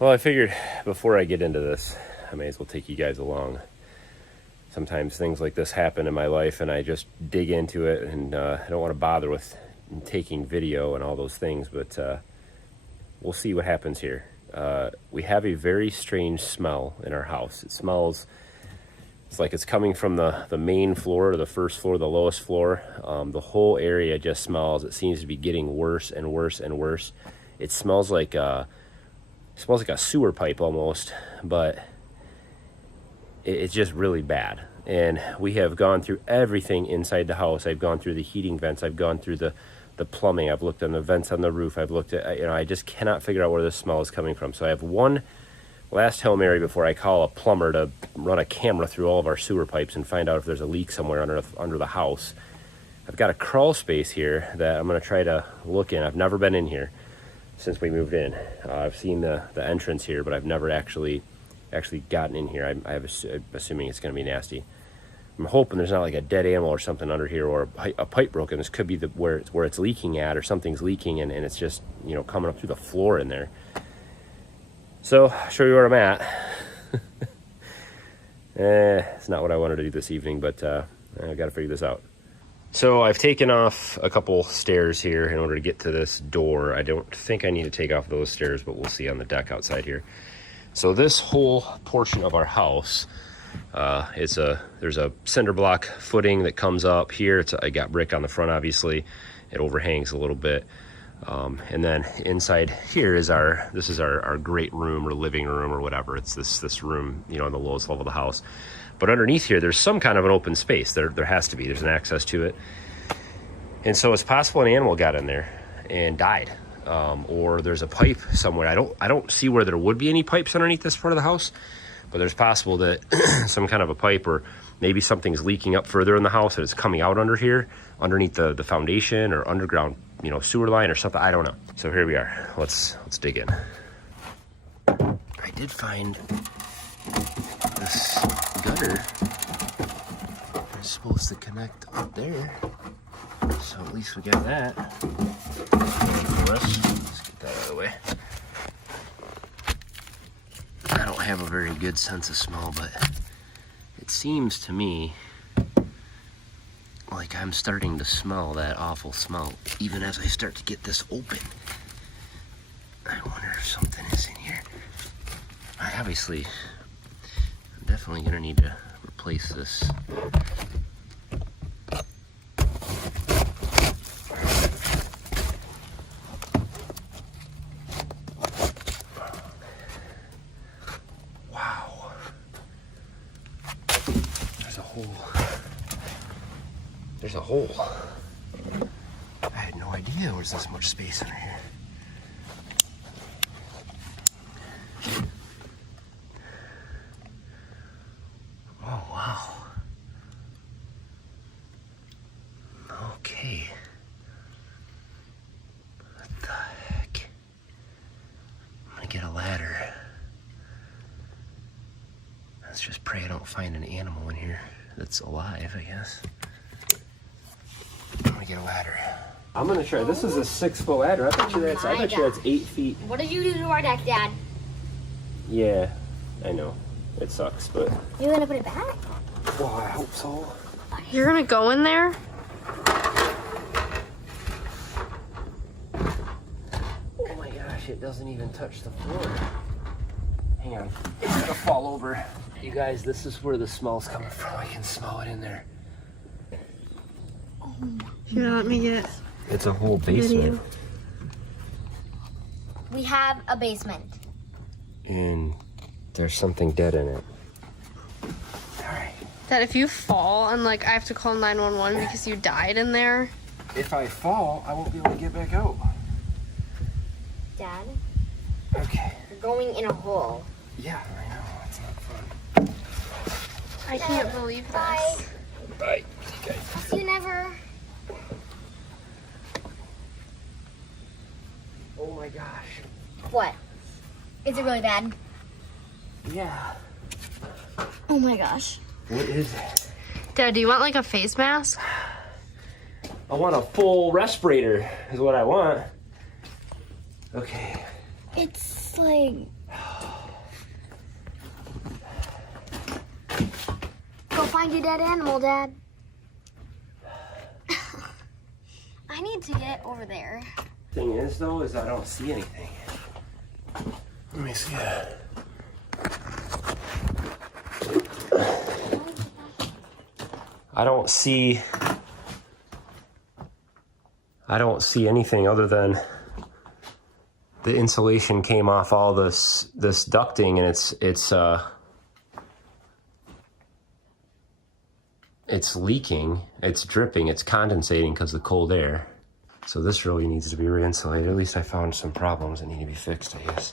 Well, I figured before I get into this, I may as well take you guys along. Sometimes things like this happen in my life and I just dig into it, and I don't want to bother with taking video and all those things, but we'll see what happens here. We have a very strange smell in our house. It smells, it's like it's coming from the main floor, or the first floor, the lowest floor. The whole area just smells. It seems to be getting worse and worse and worse. It smells like a sewer pipe almost, but it's just really bad. And we have gone through everything inside the house. I've gone through the heating vents. I've gone through the plumbing. I've looked on the vents on the roof. I've looked at, I just cannot figure out where this smell is coming from. So I have one last Hail Mary before I call a plumber to run a camera through all of our sewer pipes and find out if there's a leak somewhere under the house. I've got a crawl space here that I'm going to try to look in. I've never been in here since we moved in. I've seen the entrance here, but I've never actually gotten in here. I'm assuming it's going to be nasty. I'm hoping there's not like a dead animal or something under here, or a pipe broken. This could be where it's leaking at, or something's leaking and it's just, coming up through the floor in there. So I'll show you where I'm at. It's not what I wanted to do this evening, but I've got to figure this out. So I've taken off a couple stairs here in order to get to this door. I don't think I need to take off those stairs, but we'll see on the deck outside here. So this whole portion of our house, there's a cinder block footing that comes up here. I got brick on the front, obviously. It overhangs a little bit. And then inside here is this is our great room or living room or whatever. It's this room, on the lowest level of the house. But underneath here, there's some kind of an open space. There has to be. There's an access to it. And so it's possible an animal got in there and died. Or there's a pipe somewhere. I don't see where there would be any pipes underneath this part of the house, but there's possible that some kind of a pipe, or maybe something's leaking up further in the house and it's coming out under here, underneath the foundation or underground, sewer line or something. I don't know. So here we are. Let's dig in. I did find this gutter. It's supposed to connect up there. So at least we got that. Let's get that out of the way. I don't have a very good sense of smell, but it seems to me like I'm starting to smell that awful smell even as I start to get this open. I wonder if something is in here. I'm definitely gonna need to replace this. Wow. There's a hole. I had no idea there was this much space under here. Oh, wow. Okay. What the heck? I'm gonna get a ladder. Let's just pray I don't find an animal in here that's alive, I guess. I'm gonna get a ladder. I'm gonna try. This is a 6-foot ladder. I bet you that's 8 feet. What did you do to our deck, Dad? Yeah, I know. It sucks, but. You gonna put it back? Well, I hope so. You're gonna go in there? Oh my gosh, it doesn't even touch the floor. Hang on. It's gonna fall over. You guys, this is where the smell's coming from. I can smell it in there. You're gonna let me get It's a whole basement. We have a basement. And there's something dead in it. Alright. that if you fall and I have to call 911 because you died in there. If I fall, I won't be able to get back out. Dad? Okay. You're going in a hole. Yeah, I know. It's not fun. I can't believe this. Bye. Bye. Okay. I'll see you never. Oh my gosh. What? Is it really bad? Yeah. Oh my gosh. What is it? Dad, do you want a face mask? I want a full respirator is what I want. Okay. It's just like... Go find your dead animal, Dad. I need to get over there. Thing is, though, is I don't see anything. Let me see that. I don't see anything other than the insulation came off all this ducting, and it's leaking, it's dripping, it's condensating because of the cold air. So this really needs to be re-insulated. At least I found some problems that need to be fixed, I guess.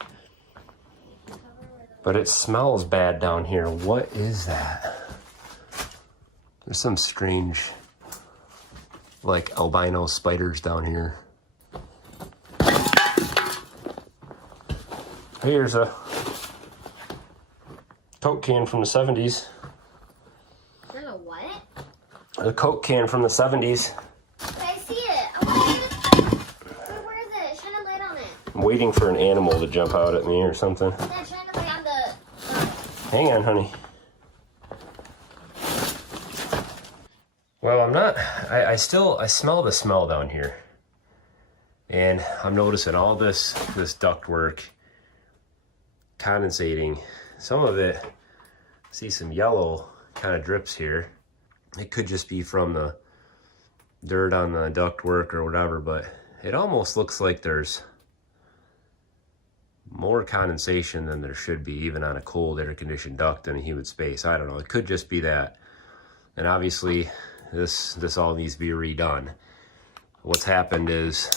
But it smells bad down here. What is that? There's some strange, like, albino spiders down here. Here's a Coke can from the 70s. Is that a what? A Coke can from the 70s. I see it. I want to where is it? Shine a light on it. I'm waiting for an animal to jump out at me or something. Dad, shine a light on the... Hang on, honey. Well, I'm not, I smell the smell down here. And I'm noticing all this duct work condensating. Some of it, see some yellow kind of drips here. It could just be from the dirt on the duct work or whatever, but it almost looks like there's more condensation than there should be, even on a cold air-conditioned duct in a humid space. I don't know, it could just be that. And obviously, this all needs to be redone. What's happened is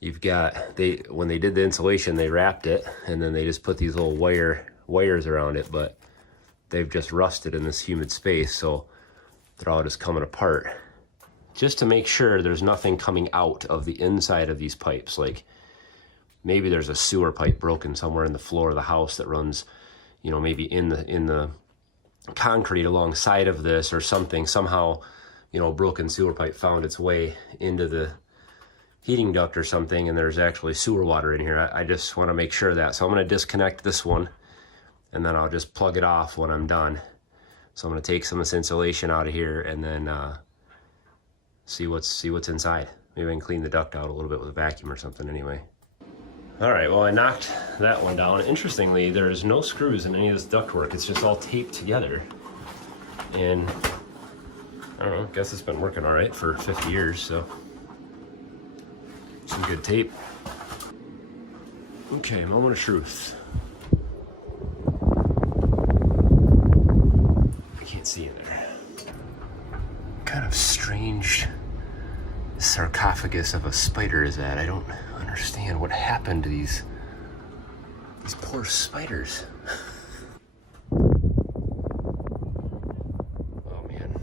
you've got, when they did the insulation, they wrapped it, and then they just put these little wires around it, but they've just rusted in this humid space, so they're all just coming apart. Just to make sure there's nothing coming out of the inside of these pipes, like maybe there's a sewer pipe broken somewhere in the floor of the house that runs, you know, maybe in the concrete alongside of this or something. Somehow, you know, a broken sewer pipe found its way into the heating duct or something, and there's actually sewer water in here. I just want to make sure of that. So I'm going to disconnect this one, and then I'll just plug it off when I'm done. So I'm going to take some of this insulation out of here and then see what's inside. Maybe I can clean the duct out a little bit with a vacuum or something anyway. All right, well, I knocked that one down. Interestingly, there's no screws in any of this ductwork. It's just all taped together. And I don't know, I guess it's been working all right for 50 years, so some good tape. Okay, moment of truth. I can't see in there. Kind of strange sarcophagus of a spider is that. I don't understand what happened to these poor spiders. Oh man.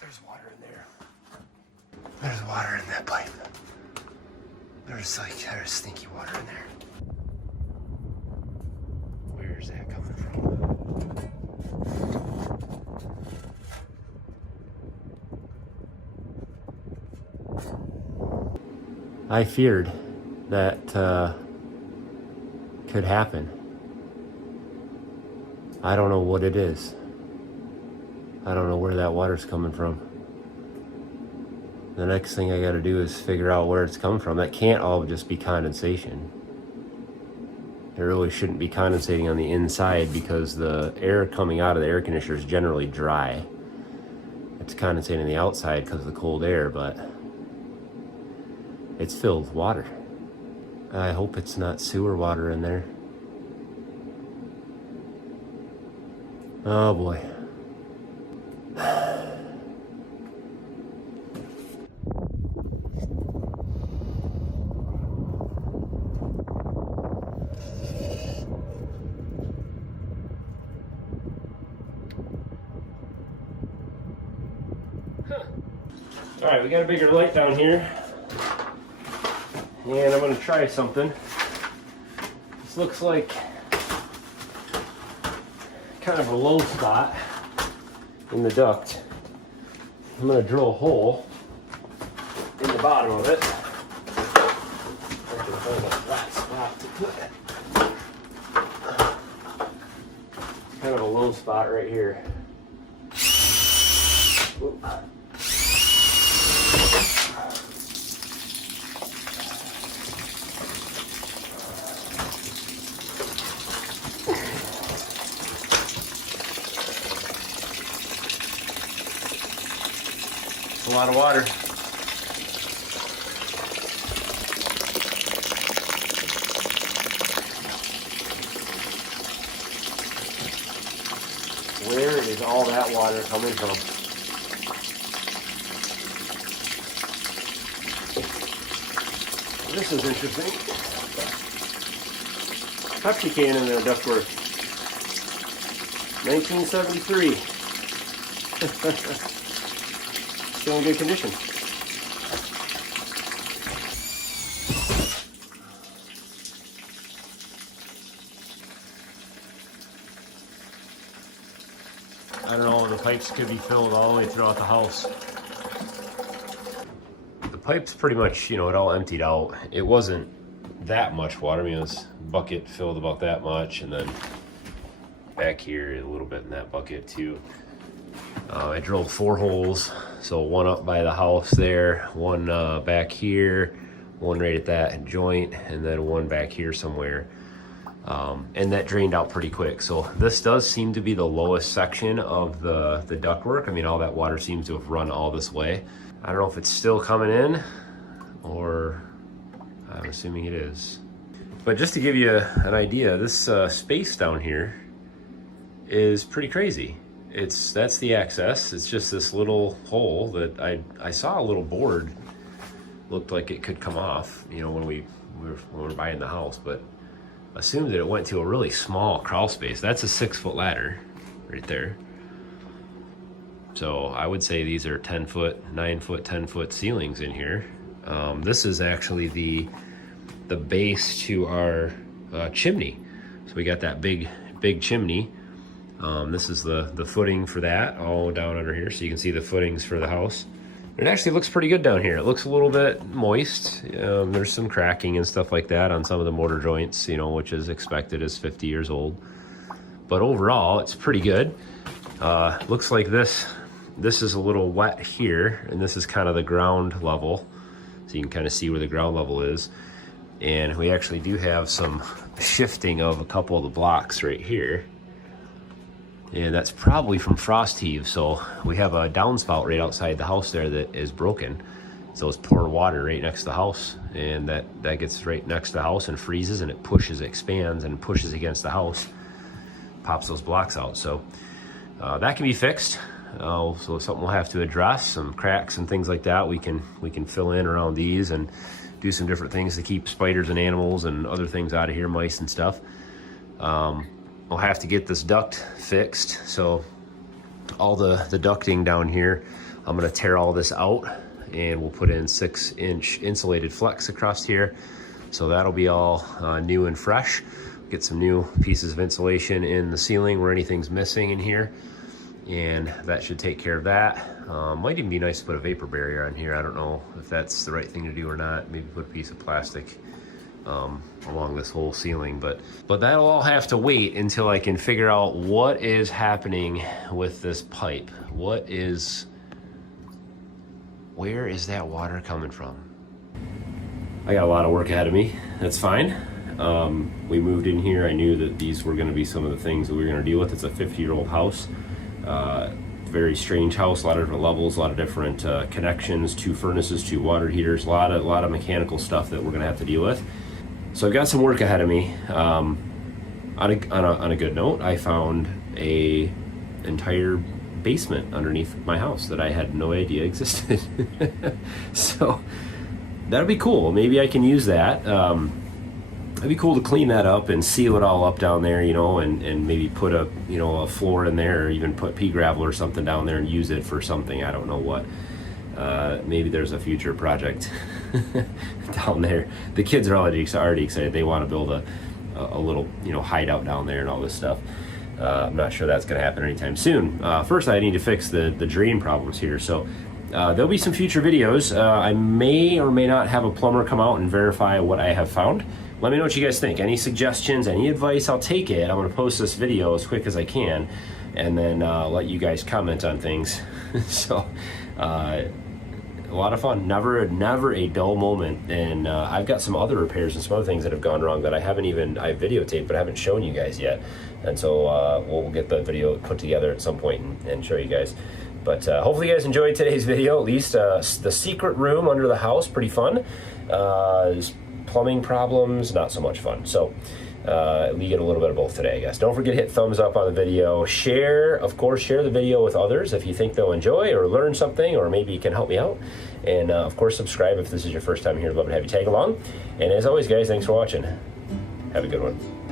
There's water in there. There's water in that pipe. There's stinky water in there. Where's that coming from? I feared that could happen. I don't know what it is. I don't know where that water's coming from. The next thing I gotta do is figure out where it's coming from. That can't all just be condensation. It really shouldn't be condensating on the inside because the air coming out of the air conditioner is generally dry. It's condensating on the outside because of the cold air, but it's filled with water. I hope it's not sewer water in there. Oh boy. All right, we got a bigger light down here. And I'm gonna try something. This looks like kind of a low spot in the duct. I'm gonna drill a hole in the bottom of it. There's a flat spot to put it. Kind of a low spot right here. Oop. It's a lot of water. Where is all that water coming from? This is interesting. Pepsi can in there, ductwork. 1973. Still in good condition. I don't know, the pipes could be filled all the way throughout the house. The pipes pretty much, you know, it all emptied out. It wasn't that much water. I mean, this bucket filled about that much, and then back here, a little bit in that bucket too. I drilled 4 holes, so one up by the house there, one back here, one right at that joint, and then one back here somewhere. And that drained out pretty quick. So this does seem to be the lowest section of the ductwork. I mean, all that water seems to have run all this way. I don't know if it's still coming in, or I'm assuming it is. But just to give you an idea, this space down here is pretty crazy. That's the access. It's just this little hole that I saw a little board. Looked like it could come off, you know, when we were buying the house, but assumed that it went to a really small crawl space. That's a 6-foot ladder right there. So I would say these are 10-foot, 9-foot, 10-foot ceilings in here. This is actually the base to our chimney. So we got that big chimney. This is the footing for that, all down under here, so you can see the footings for the house. It actually looks pretty good down here. It looks a little bit moist. There's some cracking and stuff like that on some of the mortar joints, you know, which is expected as 50 years old. But overall, it's pretty good. Looks like this is a little wet here, and this is kind of the ground level. So you can kind of see where the ground level is. And we actually do have some shifting of a couple of the blocks right here. And that's probably from frost heave. So we have a downspout right outside the house there that is broken. So it's pouring water right next to the house, and that gets right next to the house and freezes, and it expands and pushes against the house, pops those blocks out. So that can be fixed. So something we'll have to address, some cracks and things like that. We can fill in around these and do some different things to keep spiders and animals and other things out of here, mice and stuff. We'll have to get this duct fixed. So all the ducting down here, I'm gonna tear all this out, and we'll put in 6-inch insulated flex across here. So that'll be all new and fresh. Get some new pieces of insulation in the ceiling where anything's missing in here, and that should take care of that. Might even be nice to put a vapor barrier on here. I don't know if that's the right thing to do or not. Maybe put a piece of plastic along this whole ceiling, but that'll all have to wait until I can figure out what is happening with this pipe. Where is that water coming from? I got a lot of work ahead of me. That's fine. We moved in here. I knew that these were going to be some of the things that we were going to deal with. It's a 50-year-old house. Very strange house, a lot of different levels, a lot of different connections, 2 furnaces, 2 water heaters, a lot of mechanical stuff that we're going to have to deal with. So I've got some work ahead of me. On a good note, I found a entire basement underneath my house that I had no idea existed. So that'll be cool. Maybe I can use that. It'd be cool to clean that up and seal it all up down there, you know, and maybe put a floor in there, or even put pea gravel or something down there and use it for something. I don't know what. Maybe there's a future project down there. The kids are already excited. They want to build a little, hideout down there and all this stuff. I'm not sure that's going to happen anytime soon. First, I need to fix the drain problems here. So there'll be some future videos. I may or may not have a plumber come out and verify what I have found. Let me know what you guys think. Any suggestions, any advice, I'll take it. I'm going to post this video as quick as I can, and then let you guys comment on things. So, a lot of fun. Never a dull moment. And I've got some other repairs and some other things that have gone wrong that I videotaped, but I haven't shown you guys yet. And so we'll get the video put together at some point and show you guys. But hopefully you guys enjoyed today's video. At least the secret room under the house, pretty fun. Plumbing problems, not so much fun. So we get a little bit of both today, I guess. Don't forget to hit thumbs up on the video. Share, of course, share the video with others if you think they'll enjoy or learn something, or maybe you can help me out. And of course, subscribe if this is your first time here. Love to have you tag along. And as always, guys, thanks for watching. Have a good one.